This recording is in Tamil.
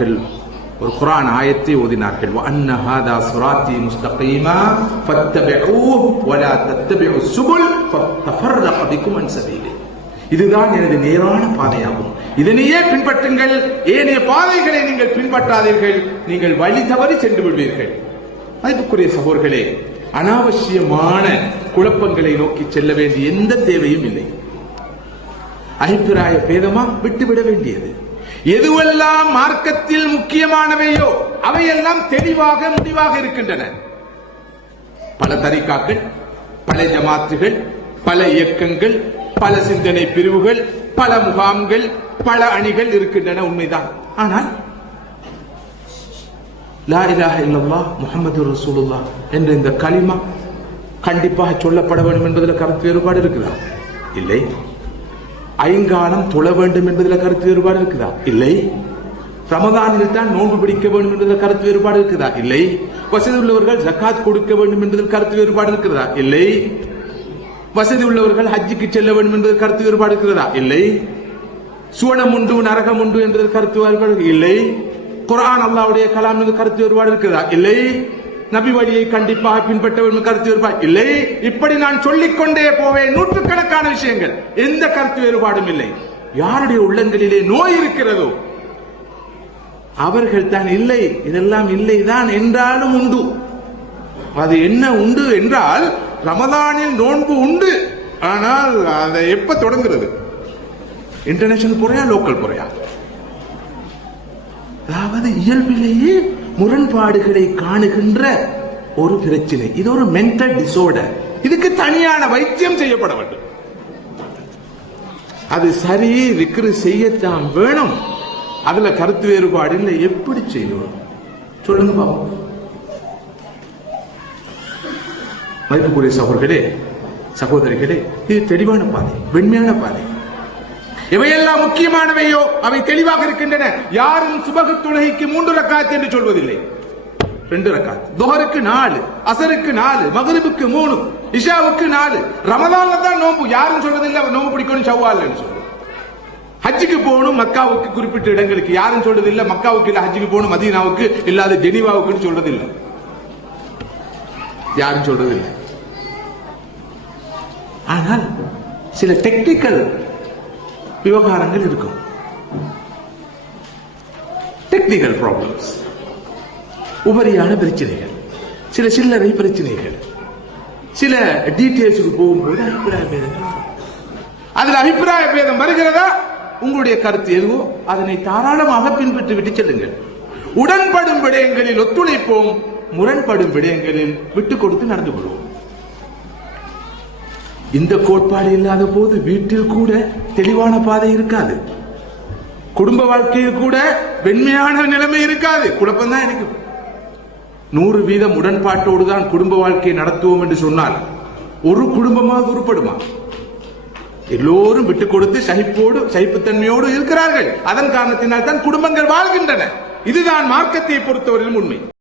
அவர்கள் ஒரு குரான் ஆயத்தை ஓதினார்கள். அன்னஹாதா சுராத்தி முஸ்தகீமா ஃபத்தபிஉ வலா தத்தபிஉ சுபுல் ஃபத்தஃபர்ரக பிக்கும் அன் சபீலி. இதுதான் எனது நேரான பாதையாகும். இதனையே பின்பற்றுங்கள். ஏனைய பாதைகளை நீங்கள் பின்பற்றாதீர்கள். நீங்கள் வழி தவறி சென்று விடுவீர்கள். மதிப்புக்குரிய சகோர்களே அனாவசியமான குழப்பங்களை நோக்கி செல்ல வேண்டிய எந்த தேவையும் இல்லை. அபிப்பிராய பேதமா விட்டுவிட வேண்டியது. எதுவெல்லாம் மார்க்கத்தில் முக்கியமானவையோ அவையெல்லாம் தெளிவாக முடிவாக இருக்கின்றன. பல தரிகாக்கள் பல ஜமாத்துகள் பல இயக்கங்கள் பல சிந்தனை பிரிவுகள் பல முகாம்கள் பல அணிகள் இருக்கின்றன உண்மைதான். ஆனால் லா இலாஹ என்ற இந்த கலிமா கண்டிப்பாக சொல்லப்பட வேண்டும் என்பதில் கருத்து வேறுபாடு இருக்குதா இல்லை. ஐங்காலம் தொழ வேண்டும் என்பதில் கருத்து வேறுபாடு இருக்குதா? இல்லை. ரமதானில் தான் நோன்பு பிடிக்க வேண்டும் என்பதில் கருத்து வேறுபாடு இருக்குதா? இல்லை. வசதி உள்ளவர்கள் ஜக்காத் கொடுக்க வேண்டும் என்பதில் கருத்து வேறுபாடு இருக்கிறதா இல்லை. வசதி உள்ளவர்கள் ஹஜ்ஜுக்கு செல்ல வேண்டும் என்பதில் கருத்து வேறுபாடு இருக்கிறதா இல்லை. சுவனம் உண்டு நரகம் உண்டு என்பதில் கருத்து வேறுபாடு இல்லை. குரான் அல்லாவுடைய கலாம் என்பது கருத்து வேறுபாடு இருக்கிறதா இல்லை. நபி வழியை கண்டிப்பாக பின்பற்ற கருத்து வேறுபாடு இல்லை. இப்படி நான் சொல்லிக்கொண்டே போவேன். நூற்றுக்கணக்கான விஷயங்கள். எந்த கருத்து வேறுபாடும் இல்லை. யாருடைய உள்ளங்களிலே நோய் இருக்கிறதோ அவர்கள் தான் இல்லை. இதெல்லாம் இல்லைதான் என்றாலும் உண்டு. அது என்ன உண்டு என்றால் ரமதானில் நோன்பு உண்டு. ஆனால் அதை எப்ப தொடங்குறது? இன்டர்நேஷனல் போறையா லோக்கல் போறையா? அதாவது இயல்பிலேயே முரண்பாடுகளை காணுகின்ற ஒரு பிரச்சனை. இது ஒரு மென்டல் டிசோர்டர் இதுக்கு தனியான வைத்தியம் செய்யப்பட வேண்டும். அது சரி விக்ரு செய்யத்தான் வேணும். அதுல கருத்து வேறுபாடு இல்லை. எப்படி செய்யணும்? சொல்லுங்க பாப்போம் மதிப்புக்குரிய சகோதரர்களே சகோதரிகளே இது தெளிவான பாதை வெண்மையான பாதை. எவையெல்லாம் முக்கியமானவையோ? அவை தெளிவாக இருக்கின்றன. யாரும் சுபகு தொழுகைக்கு மூன்று ரக்காத் என்று சொல்வதில்லை. ரெண்டு ரக்காத். துஹருக்கு நாலு அசருக்கு நாலு மகரிபுக்கு மூணு இஷாவுக்கு நாலு. ரமதான்ல தான் நோம்பு யாரும் சொல்றதில்லை நோம்பு பிடிக்கணும் சவ்வால்னு சொல்லு ஹஜ்ஜுக்கு போகணும் மக்காவுக்கு குறிப்பிட்ட இடங்களுக்கு. யாரும் சொல்றதில்லை மக்காவுக்கு இல்ல ஹஜ்ஜுக்கு போகணும் மதீனாவுக்கு இல்லாத ஜெனீவாவுக்குன்னு சொல்றதில்லை யாரும் சொல்றதில்லை. ஆனால் சில டெக்னிக்கல் விவகாரங்கள் இருக்கும். டெக்னிக்கல் ப்ராப்ளம்ஸ் உபரியான பிரச்சனைகள். சில சில்லறை பிரச்சனைகள். சில டீட்டெயில்ஸுக்கு போகும்போது அபிப்பிராய பேதங்கள் அதில் அபிப்பிராய பேதம் வருகிறதா? உங்களுடைய கருத்து எதுவோ அதனை தாராளமாக பின்பற்றி விட்டு செல்லுங்கள். உடன்படும் விடயங்களில் ஒத்துழைப்போம் முரண்படும் விடயங்களில் விட்டுக் கொடுத்து நடந்து கொள்வோம். இந்த கோட்பாடு இல்லாத போது வீட்டில் கூட தெளிவான பாதை இருக்காது. குடும்ப வாழ்க்கையில் கூட வெண்மையான நிலைமை இருக்காது. குழப்பம் தான் எனக்கு. நூறு வீதம் உடன்பாட்டோடு தான் குடும்ப வாழ்க்கையை நடத்துவோம் என்று சொன்னால் ஒரு குடும்பமாக உருப்படுமா? எல்லோரும் விட்டுக் கொடுத்து சகிப்போடு சகிப்புத்தன்மையோடு இருக்கிறார்கள். அதன் காரணத்தினால் தான் குடும்பங்கள் வாழ்கின்றன. இதுதான் மார்க்கத்தை பொறுத்தவரையிலும் உண்மை.